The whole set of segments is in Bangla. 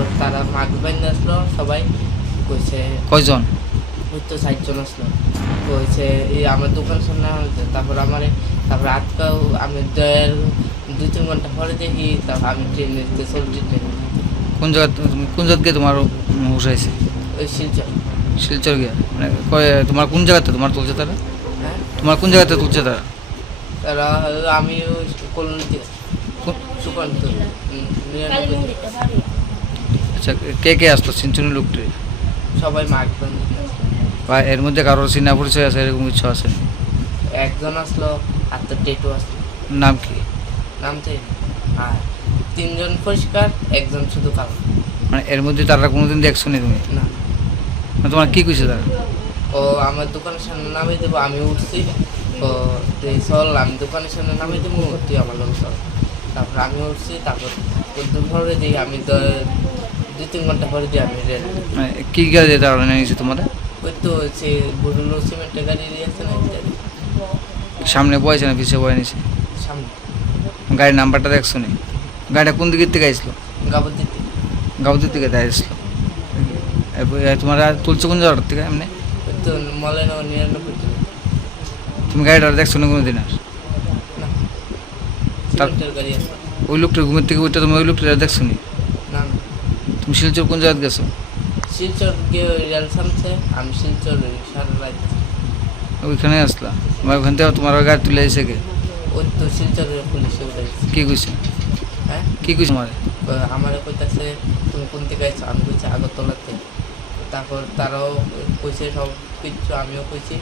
তারপর তারা মাছ বাইন্দে আসলো সবাই, কইছে কয়জন? ওই তো 60 জন আসলো, কইছে এই আমার দোকান সামনে হয়েছে। তারপর আজকাল আমি 2-3 ঘন্টা পরে দেখি, তারপর আমি ট্রেনে চলছি। ট্রেনে কোন জায়গা গিয়ে তোমার হুশ হয়েছে? ওই শিলচর। শিলচর গিয়া মানে তোমার কোন জায়গাতে তোমার তুলছে তারা? হ্যাঁ, তোমার কোন জায়গাতে তুলছে তারা? তারা আমি ওই কলোনিতে সুকান্ত আচ্ছা, কে কে আসলো সিনচুনি লোকটি? সবাই মাছ বাইন্দে আসলো। বা এর মধ্যে কারোর চিনা পরিচয় আছে এরকম কিছু আছে? একজন আসলো, আর তো টেটু আসলো। নাম কি? নামতে আর 3 জন পরিষ্কার, একজন শুধু কালো। মানে এর মধ্যে তারা কোনোদিন দেখছো নি তুমি? না, না, তোমার কি কইছে তারা? ও আমার দোকানের সামনে নামিয়ে দেবো, আমি উঠছি। ও তুই চল, আমি দোকানের সামনে নামিয়ে দেবো, তুই আমার লোক চল। তারপর আমি উঠছি, তারপর পরে দিই আমি 2-3 ঘন্টা পরে দিই আমি রেল। মানে কি গাড়ি তারা নিয়েছে তোমাদের? ওই তো সে বুড়ুলো সিমেন্টের গাড়ি দিয়েছে না, ইত্যাদি। সামনে বয়েছে না পিছিয়ে বয়ে নিছে? সামনে গাড়ির নাম্বারটা দেখছো নি? গাড়িটা কোন দিকের থেকে আসলো? গাবর দিতে। গাউদির থেকে দেয় আসলো। তোমার আর তুলছো কোন জায়গাটার থেকে এমনি? ওই তো মলেন 99 জন। তুমি গাড়িটা দেখছো না কোনো দিন? আর না, সিমেন্টের গাড়ি আছে। ওই লোকটার ঘুমের থেকে ওইটা তুমি ওই লোকটা দেখছো নি? না না, তুমি শিলচর কোন জায়গায় গেছো? শিলচর গিয়ে রেল থামছে, আমি শিলচর সারা রাত। ওইখানে আসলা, তোমার ওখান থেকে তোমার গাড়ি তুলে এসে কে? ওই তো শিলচরের পুলিশে উঠেছে। কি কইছে? হ্যাঁ, কি কইছে তোমার? আমার কইতাছে তুমি কোন থেকে আইছো, আমি কইছি আগরতলাতে। তারপর তারাও কইছে সব কিছু, আমিও কইছি।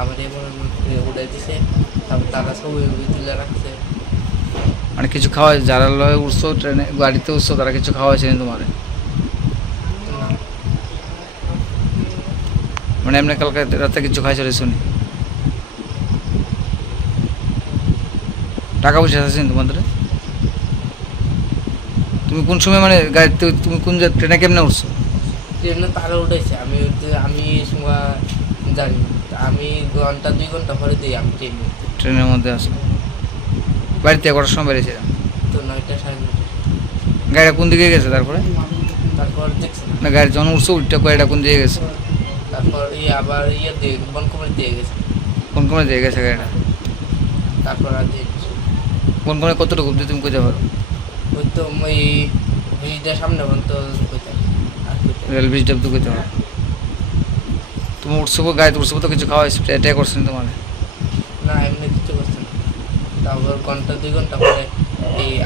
আমার এমন উড়ে দিছে, তারপর তারা সব তুলে রাখছে। মানে কিছু খাওয়াই যারা লয় উঠছো ট্রেনে গাড়িতে উঠছো তারা কিছু খাওয়াইছে না তোমার? না, মানে এমনি কালকে রাতে কিছু খাইছো রে শুনি? টাকা পয়সা আছে তোমাদের? তুমি কোন সময় মানে গাড়িতে তুমি কোন ট্রেনে কেমনে উঠছো? ট্রেনে তারা উঠেছে, আমি এই সময় জানি না। আমি 2 ঘন্টা পরে দিই আমি ট্রেনে। ট্রেনের মধ্যে আসলো, বাড়িতে কটার সময় বেরিয়েছিলাম? তো 9টা 9:30। গাড়িটা কোন দিকে গেছে তারপরে? তারপর দেখছি না। না, গাড়ি যখন উঠছো উঠটা গাড়িটা কোন দিকে গেছে? তারপর আবার দিয়ে বনকুমারি দিয়ে গেছে। কোন কোন দিকে গেছে গাড়িটা? তারপর আর দিয়ে গেছে। কোন কোন কতটুকু অব্দি তুমি কইতে পারো? ওই তো ওই ব্রিজটার সামনে পর্যন্ত কইতাম। আর কইতাম রেল ব্রিজটা অব্দি কইতে পারো? তুমি উঠছো গাড়িতে উঠছো তো কিছু খাওয়া এটাই করছেন তোমার? না, এমনি কিছু করছে না। তারপর 2 ঘন্টা পরে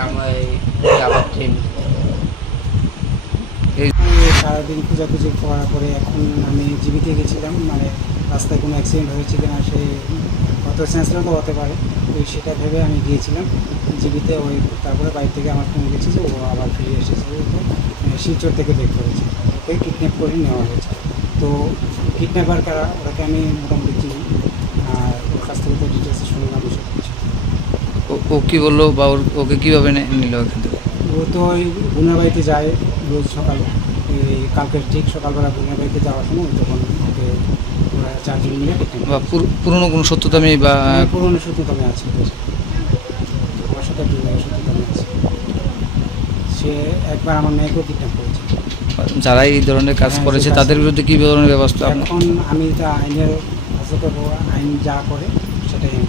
আমার আবার ট্রেন। সারাদিন খোঁজাখুঁজি করার পরে এখন আমি জিবিতে গেছিলাম, মানে রাস্তায় কোনো অ্যাক্সিডেন্ট হয়েছে কিনা সেই হয়তো সেন্সলেও তো হতে পারে, ওই সেটা ভেবে আমি গিয়েছিলাম জিবিতে। ওই তারপরে বাড়ি থেকে আমার ফোন গেছে যে ও আবার ফিরে এসেছে, ওকে শিলচর থেকে বের করেছে, ওকে কিডন্যাপ করে নেওয়া হয়েছে। তো কিডন্যাপার কারা ওটাকে আমি মোটামুটি চিনি, আর ওর কাছ থেকে তো ডিটেলসে শুনলাম এসব কিছু। ও কি বললো বা ওকে কীভাবে নিল এখান থেকে? ও তো ওই বোনের বাড়িতে যায় রোজ সকালে, এই কালকে ঠিক সকালবেলা বোনের বাড়িতে যাওয়ার সময় তখন ওকে ওরা 4 জন মিলে বা পুরনো কোনো সত্যতামি বা পুরনো সত্যতামে আছে, আমার সাথে সত্যতামে আছে। সে একবার আমার মেয়েকেও কিডন্যাপ করেছে। যারা এই ধরনের কাজ হ্যাঁ, করেছে যে কাজ- তাদের বিরুদ্ধে কী ধরনের ব্যবস্থা? এখন আমি তা আইনের হাতে করবো, আইন যা করে সেটাই আমি